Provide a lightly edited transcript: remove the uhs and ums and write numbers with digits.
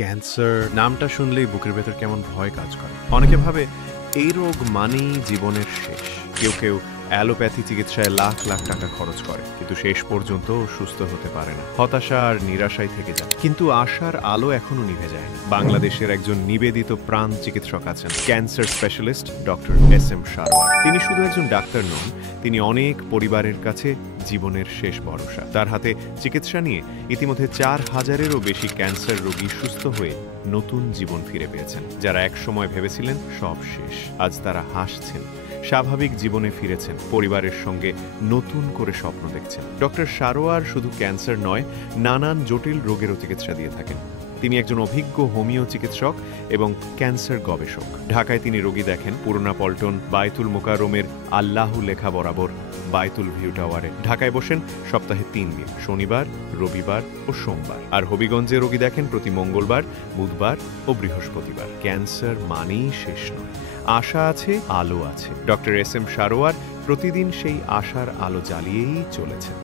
Cancer নামটা শুনলেই বুকের ভেতর কেমন ভয় কাজ করে। অনেকে ভাবে এই রোগ মানেই জীবনের শেষ। কেউ কেউ অ্যালোপ্যাথি চিকিৎসায় লাখ লাখ টাকা খরচ করে, কিন্তু শেষ পর্যন্ত সুস্থ হতে পারে না। হতাশা আর নিরাশায় থেকে যায়। কিন্তু আশার আলো এখনো নিভে যায়নি। বাংলাদেশের একজন নিবেদিত প্রাণ চিকিৎসক আছেন, cancer specialist doctor SM. Sarwar. তিনি শুধু একজন ডাক্তার নন, তিনি অনেক পরিবারের কাছে জীবনের শেষ ভরসা। তার হাতে চিকিৎসা নিয়ে ইতিমধ্যে ৪,০০০-এরও বেশি ক্যান্সার রোগী সুস্থ হয়ে নতুন জীবন ফিরে পেয়েছেন। যারা একসময় ভেবেছিলেন সব শেষ, আজ তারা হাসছেন, স্বাভাবিক জীবনে ফিরেছেন, পরিবারের সঙ্গে নতুন করে স্বপ্ন দেখছেন। ডক্টর সারোয়ার শুধু ক্যান্সার নয়, নানান জটিল রোগেরও চিকিৎসা দিয়ে থাকেন। তিনি একজন অভিজ্ঞ হোমিও চিকিৎসক এবং ক্যান্সার গবেষক। ঢাকায় তিনি রোগী দেখেন পুরোনা পল্টন বায়তুল মোকাররমের আল্লাহু লেখা বরাবর বায়তুল ভিউ টাওয়ারে। ঢাকায় বসেন সপ্তাহে ৩ দিন, শনিবার, রবিবার ও সোমবার। আর হবিগঞ্জে রোগী দেখেন প্রতি মঙ্গলবার, বুধবার ও বৃহস্পতিবার। ক্যান্সার মানেই শেষ নয়, আশা আছে, আলো আছে। Doctor SM. সারোয়ার প্রতিদিন সেই আশার আলো জ্বালিয়েই চলেছেন।